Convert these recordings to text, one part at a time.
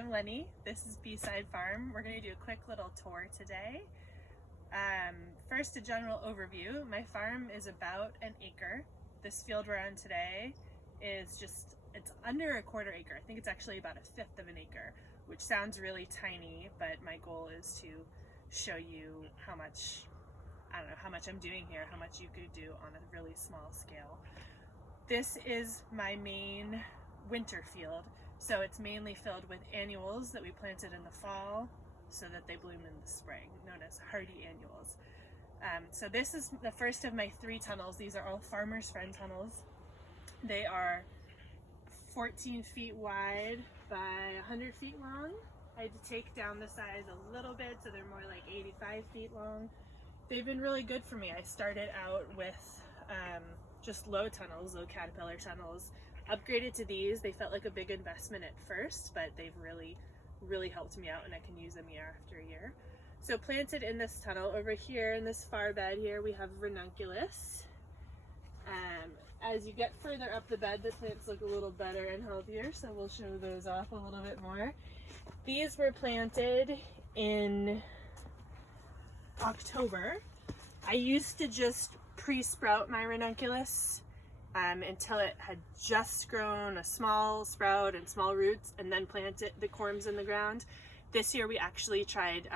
I'm Lenny. This is B-Side Farm. We're going to do a quick little tour today. First, a general overview. My farm is about an acre. This field we're on today is it's under a quarter acre. I think it's actually about a fifth of an acre, which sounds really tiny, but my goal is to show you how much I'm doing here, how much you could do on a really small scale. This is my main winter field. So it's mainly filled with annuals that we planted in the fall so that they bloom in the spring, known as hardy annuals. So this is the first of my 3 tunnels. These are all Farmer's Friend tunnels. They are 14 feet wide by 100 feet long. I had to take down the size a little bit, so they're more like 85 feet long. They've been really good for me. I started out with just low tunnels, low caterpillar tunnels. Upgraded to these. They felt like a big investment at first, but they've really helped me out, and I can use them year after year. So planted in this tunnel over here in this far bed here, we have ranunculus. As you get further up the bed, the plants look a little better and healthier, so we'll show those off a little bit more. These were planted in October. I used to just pre-sprout my ranunculus until it had just grown a small sprout and small roots, and then planted the corms in the ground. This year we actually tried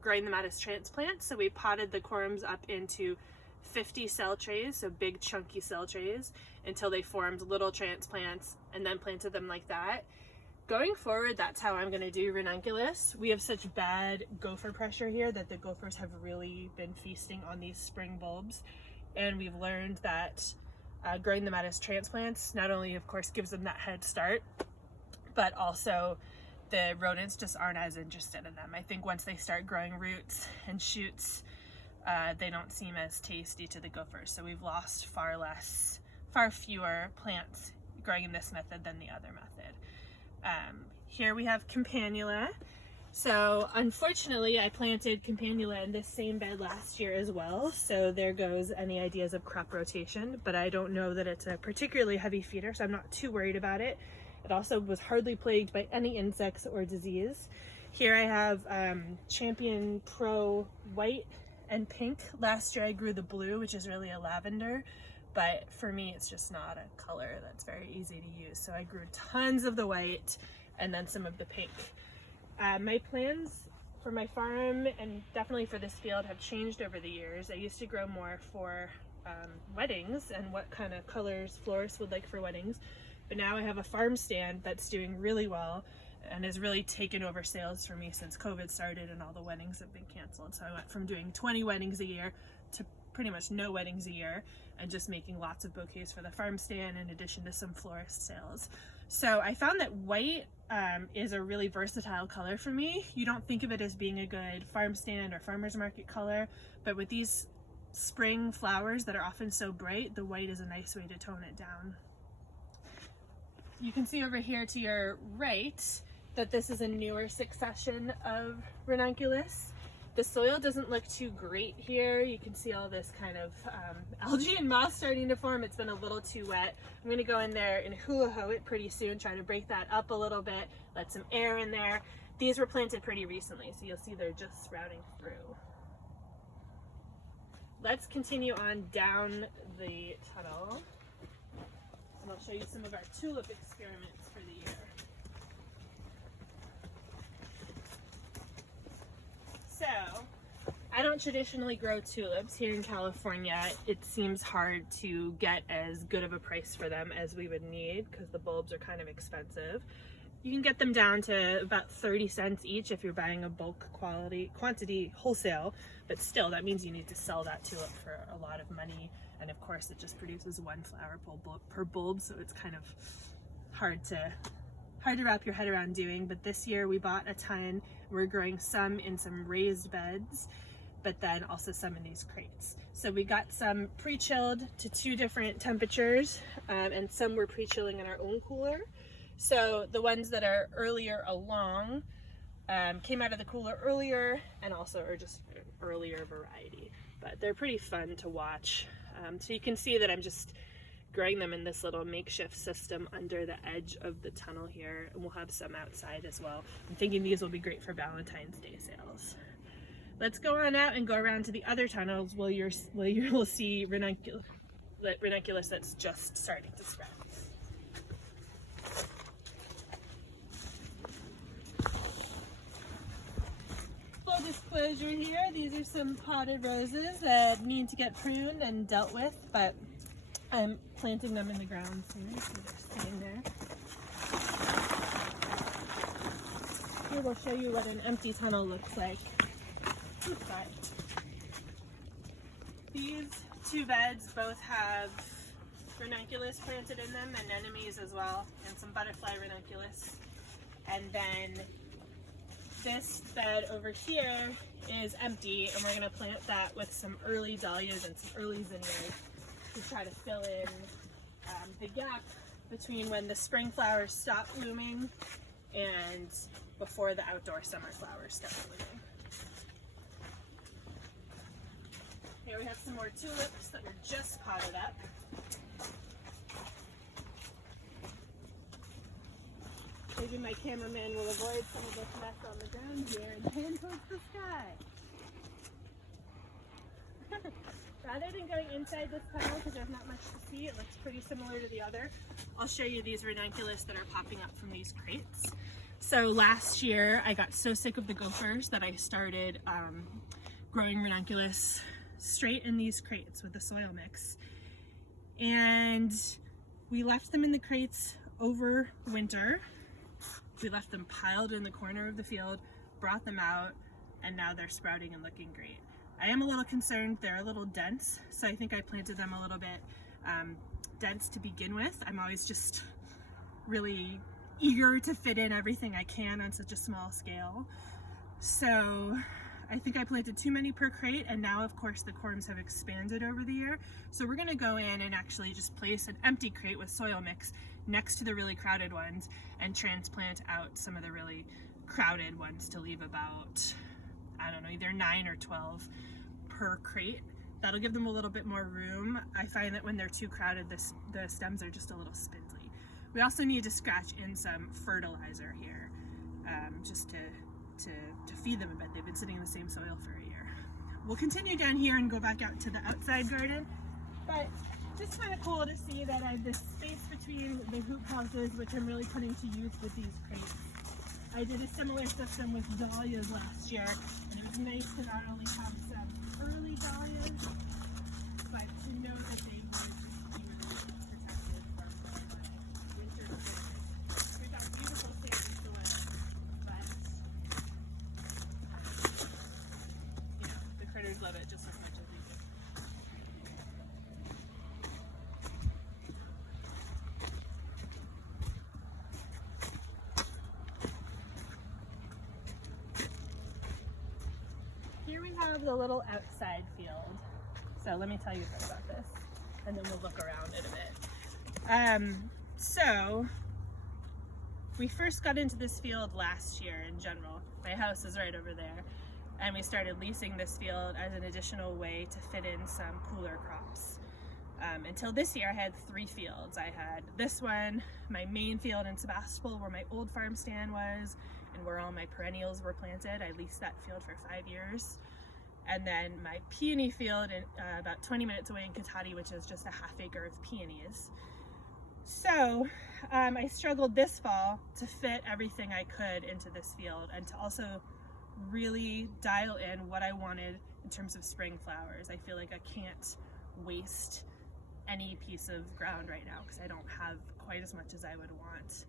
growing them out as transplants, so we potted the corms up into 50 cell trays, so big chunky cell trays, until they formed little transplants, and then planted them like that. Going forward, that's how I'm going to do ranunculus. We have such bad gopher pressure here that the gophers have really been feasting on these spring bulbs, and we've learned that growing them out as transplants not only of course gives them that head start, but also the rodents just aren't as interested in them. I think once they start growing roots and shoots, they don't seem as tasty to the gophers. So we've lost far fewer plants growing in this method than the other method. Here we have campanula. So unfortunately I planted campanula in this same bed last year as well, so there goes any ideas of crop rotation, but I don't know that it's a particularly heavy feeder, so I'm not too worried about it. It also was hardly plagued by any insects or disease. Here I have Champion Pro white and pink. Last year I grew the blue, which is really a lavender, but for me it's just not a color that's very easy to use, so I grew tons of the white and then some of the pink. My plans for my farm, and definitely for this field, have changed over the years. I used to grow more for weddings and what kind of colors florists would like for weddings, but now I have a farm stand that's doing really well and has really taken over sales for me since COVID started and all the weddings have been canceled. So I went from doing 20 weddings a year to pretty much no weddings a year, and just making lots of bouquets for the farm stand in addition to some florist sales. So I found that white is a really versatile color for me. You don't think of it as being a good farm stand or farmer's market color, but with these spring flowers that are often so bright, the white is a nice way to tone it down. You can see over here to your right that this is a newer succession of ranunculus. The soil doesn't look too great here. You can see all this kind of algae and moss starting to form. It's been a little too wet. I'm gonna go in there and hula hoe it pretty soon, try to break that up a little bit, let some air in there. These were planted pretty recently, so you'll see they're just sprouting through. Let's continue on down the tunnel, and I'll show you some of our tulip experiments for the year. So, I don't traditionally grow tulips here in California. It seems hard to get as good of a price for them as we would need because the bulbs are kind of expensive. You can get them down to about 30 cents each if you're buying a bulk quantity wholesale, but still that means you need to sell that tulip for a lot of money, and of course it just produces 1 flower per bulb, so it's kind of hard to wrap your head around doing. But this year we bought a ton. We're growing some in some raised beds, but then also some in these crates. So we got some pre-chilled to 2 different temperatures, and some we're pre-chilling in our own cooler. So the ones that are earlier along came out of the cooler earlier, and also are just earlier variety, but they're pretty fun to watch. So you can see that I'm just growing them in this little makeshift system under the edge of the tunnel here, and we'll have some outside as well. I'm thinking these will be great for Valentine's Day sales. Let's go on out and go around to the other tunnels where you will see ranunculus that's just starting to sprout. Full disclosure here, these are some potted roses that need to get pruned and dealt with, but I'm planting them in the ground soon, so they're staying there. Here we'll show you what an empty tunnel looks like. Oops, sorry. These two beds both have ranunculus planted in them, and anemones as well, and some butterfly ranunculus. And then this bed over here is empty, and we're going to plant that with some early dahlias and some early zinnias to try to fill in the gap between when the spring flowers stop blooming and before the outdoor summer flowers start blooming. Here we have some more tulips that were just potted up. Maybe my cameraman will avoid some of this mess on the ground here and hand towards the sky. Rather than going inside this tunnel, because there's not much to see, it looks pretty similar to the other, I'll show you these ranunculus that are popping up from these crates. So last year I got so sick of the gophers that I started growing ranunculus straight in these crates with the soil mix. And we left them in the crates over winter. We left them piled in the corner of the field, brought them out, and now they're sprouting and looking great. I am a little concerned they're a little dense, so I think I planted them a little bit dense to begin with. I'm always just really eager to fit in everything I can on such a small scale. So I think I planted too many per crate, and now of course the corms have expanded over the year. So we're gonna go in and actually just place an empty crate with soil mix next to the really crowded ones and transplant out some of the really crowded ones to leave about, I don't know, either 9 or 12 per crate. That'll give them a little bit more room. I find that when they're too crowded, the stems are just a little spindly. We also need to scratch in some fertilizer here, just to feed them a bit. They've been sitting in the same soil for a year. We'll continue down here and go back out to the outside garden, but just kind of cool to see that I have this space between the hoop houses, which I'm really putting to use with these crates. I did a similar system with dahlias last year, and it was nice to not only have some early dahlias, but to know that they would be protected from winter critters. We've got beautiful sandy soil, but the critters love it just as much as we do. Here we have the little outside field. So let me tell you a bit about this, and then we'll look around it a bit. So we first got into this field last year in general. My house is right over there, and we started leasing this field as an additional way to fit in some cooler crops. Until this year I had 3 fields. I had this one, my main field in Sebastopol where my old farm stand was, and where all my perennials were planted. I leased that field for 5 years. And then my peony field in, about 20 minutes away in Katati, which is just a half acre of peonies. So I struggled this fall to fit everything I could into this field and to also really dial in what I wanted in terms of spring flowers. I feel like I can't waste any piece of ground right now because I don't have quite as much as I would want.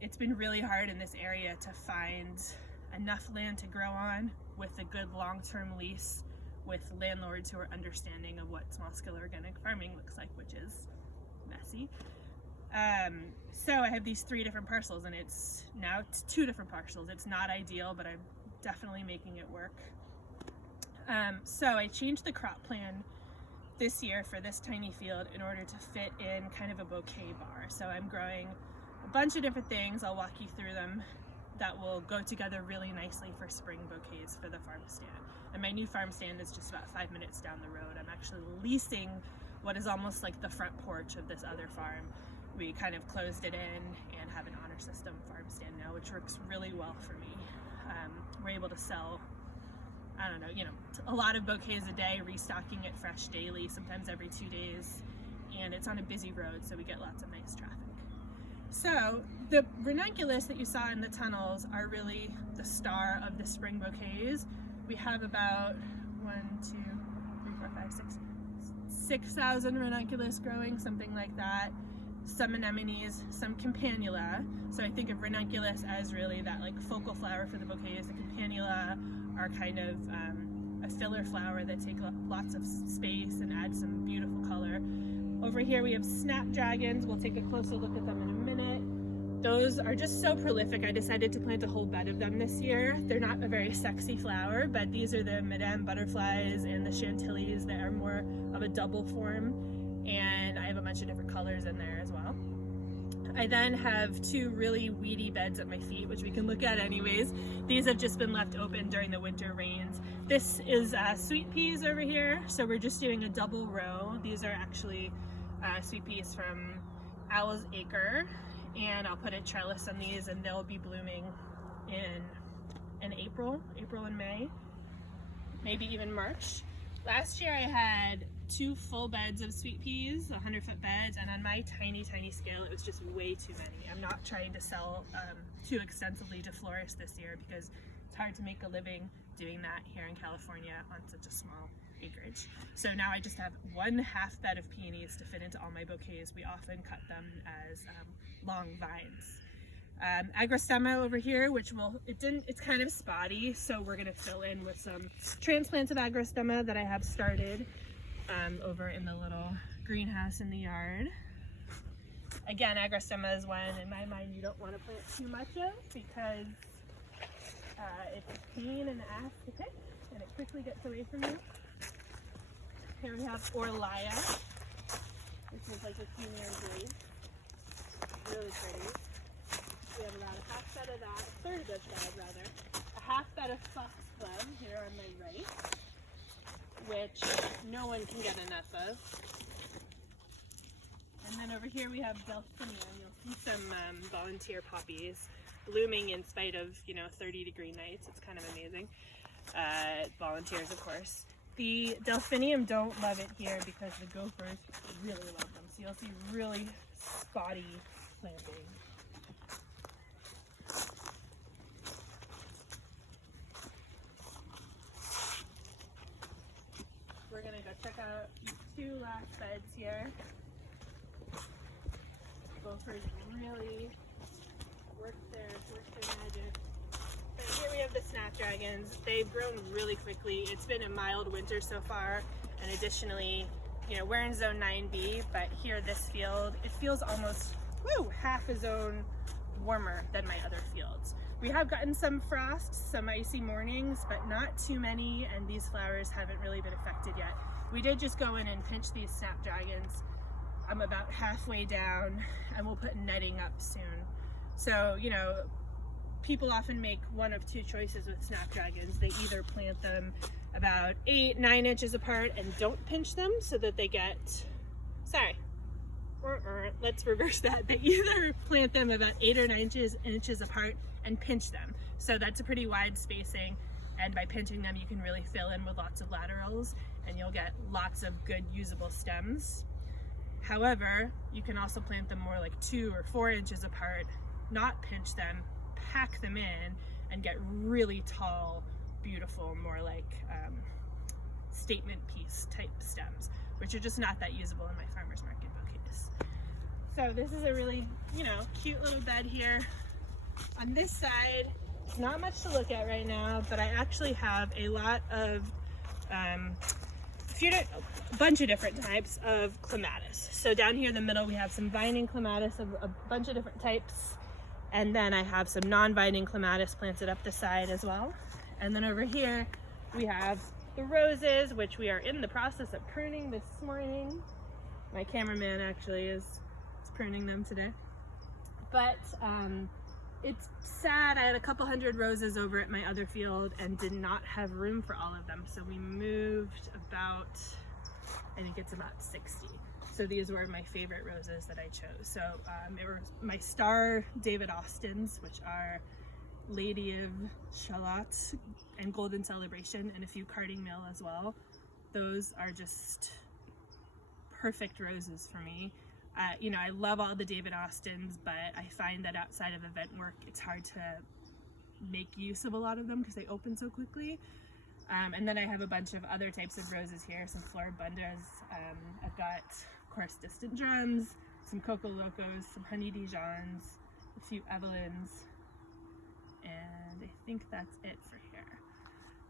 It's been really hard in this area to find enough land to grow on with a good long-term lease with landlords who are understanding of what small-scale organic farming looks like, which is messy. So I have these 3 different parcels, and it's now 2 different parcels. It's not ideal, but I'm definitely making it work. So I changed the crop plan this year for this tiny field in order to fit in kind of a bouquet bar. So I'm growing a bunch of different things. I'll walk you through them that will go together really nicely for spring bouquets for the farm stand. And my new farm stand is just about 5 minutes down the road. I'm actually leasing what is almost like the front porch of this other farm. We kind of closed it in and have an honor system farm stand now, which works really well for me. We're able to sell, I don't know, you know, a lot of bouquets a day, restocking it fresh daily, sometimes every 2 days, and it's on a busy road, so we get lots of nice traffic. So the ranunculus that you saw in the tunnels are really the star of the spring bouquets. We have about 6,000 ranunculus growing, something like that. Some anemones, some campanula. So I think of ranunculus as really that like focal flower for the bouquets. The campanula are kind of a filler flower that take lots of space and add some beautiful color. Over here we have snapdragons. We'll take a closer look at them in a minute. Those are just so prolific. I decided to plant a whole bed of them this year. They're not a very sexy flower, but these are the Madame butterflies and the chantillies that are more of a double form. And I have a bunch of different colors in there as well. I then have 2 really weedy beds at my feet, which we can look at anyways. These have just been left open during the winter rains. This is sweet peas over here, so we're just doing a double row. These are actually sweet peas from Owl's Acre, and I'll put a trellis on these and they'll be blooming in April and May, maybe even March. Last year I had 2 full beds of sweet peas, 100-foot beds, and on my tiny scale it was just way too many. I'm not trying to sell too extensively to florists this year because it's hard to make a living doing that here in California on such a small acreage. So now I just have 1 half bed of peonies to fit into all my bouquets. We often cut them as long vines. Agrostemma over here, which it's kind of spotty, so we're gonna fill in with some transplants of agrostemma that I have started over in the little greenhouse in the yard. Again, agrostemma is one, in my mind, you don't want to plant too much of because it's a pain in the ass to pick and it quickly gets away from you. Here we have Orlia, which is like a funereal blade. Really pretty. We have about a half bed of that, a third of that rather, a half bed of foxglove here on my right, which no one can get enough of. And then over here we have delphinium. You'll see some volunteer poppies blooming in spite of, 30-degree nights. It's kind of amazing. Volunteers, of course. The delphinium don't love it here because the gophers really love them. So you'll see really spotty planting. We're gonna go check out these 2 last beds here. Gophers really work their magic. So here we have the snapdragons. They've grown really quickly. It's been a mild winter so far, and additionally, we're in zone 9B, but here this field, it feels almost half a zone warmer than my other fields. We have gotten some frost, some icy mornings, but not too many, and these flowers haven't really been affected yet. We did just go in and pinch these snapdragons. I'm about halfway down, and we'll put netting up soon. So, people often make one of 2 choices with snapdragons. They either plant them about 8-9 inches apart and don't pinch them so that they get, let's reverse that. They either plant them about 8 or 9 inches apart and pinch them. So that's a pretty wide spacing, and by pinching them you can really fill in with lots of laterals and you'll get lots of good usable stems. However, you can also plant them more like 2 or 4 inches apart, not pinch them, pack them in, and get really tall, beautiful, more like statement piece type stems, which are just not that usable in my farmer's market bouquets. So this is a really, cute little bed here. On this side, not much to look at right now, but I actually have a lot of, a bunch of different types of clematis. So down here in the middle, we have some vining clematis of a bunch of different types. And then I have some non-vining clematis planted up the side as well. And then over here, we have the roses, which we are in the process of pruning this morning. My cameraman actually is pruning them today. But it's sad, I had a couple hundred roses over at my other field and did not have room for all of them. So we moved about I think it's about 60. So these were my favorite roses that I chose. So it were my star David Austins, which are Lady of Shalott and Golden Celebration, and a few Carding Mill as well. Those are just perfect roses for me. You know, I love all the David Austins, but I find that outside of event work, it's hard to make use of a lot of them because they open so quickly. And then I have a bunch of other types of roses here, some floribundas. I've got, of course, distant drums, some Coco Locos, some honey Dijons, a few Evelyns, and I think that's it for here.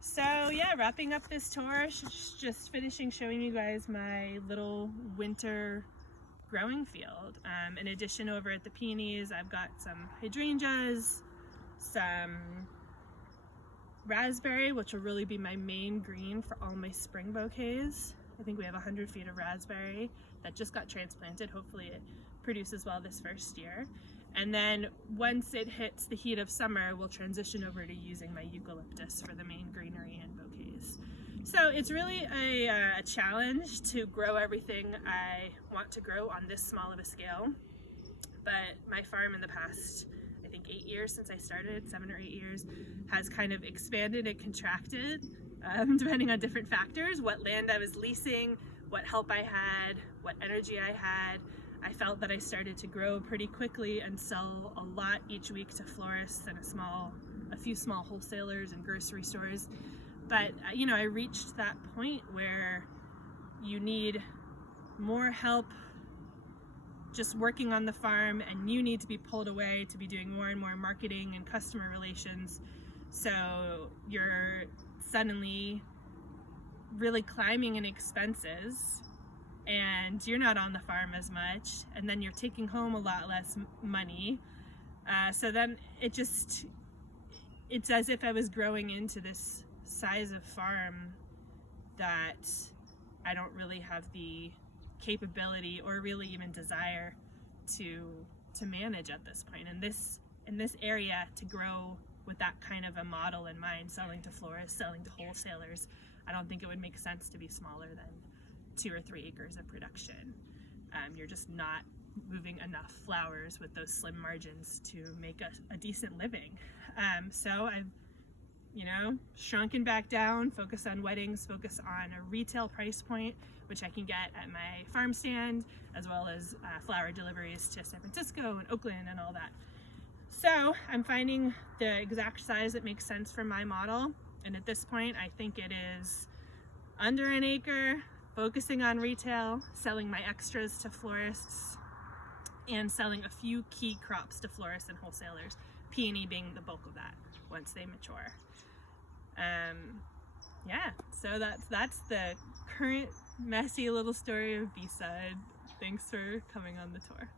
So yeah, wrapping up this tour, just finishing showing you guys my little winter growing field. In addition, over at the peonies, I've got some hydrangeas, some raspberry, which will really be my main green for all my spring bouquets. I think we have 100 feet of raspberry that just got transplanted. Hopefully it produces well this first year. And then once it hits the heat of summer, we'll transition over to using my eucalyptus for the main greenery and bouquets. So it's really a challenge to grow everything I want to grow on this small of a scale. But my farm in the past, I think 8 years since I started, 7 or 8 years, has kind of expanded and contracted, depending on different factors, what land I was leasing, what help I had, what energy I had. I felt that I started to grow pretty quickly and sell a lot each week to florists and a few small wholesalers and grocery stores. But you know, I reached that point where you need more help just working on the farm, and you need to be pulled away to be doing more and more marketing and customer relations. So you're suddenly really climbing in expenses, and you're not on the farm as much, and then you're taking home a lot less money. So then it's as if I was growing into this size of farm that I don't really have the capability or really even desire to manage at this point. In this area, to grow with that kind of a model in mind, selling to florists, selling to wholesalers, I don't think it would make sense to be smaller than 2 or 3 acres of production. You're just not moving enough flowers with those slim margins to make a decent living. So I've, you know, shrunken back down, focus on weddings, focus on a retail price point, which I can get at my farm stand, as well as flower deliveries to San Francisco and Oakland and all that. So I'm finding the exact size that makes sense for my model. And at this point, I think it is under an acre, focusing on retail, selling my extras to florists, and selling a few key crops to florists and wholesalers, peony being the bulk of that once they mature. Yeah, so that's the current messy little story of B-Side. Thanks for coming on the tour.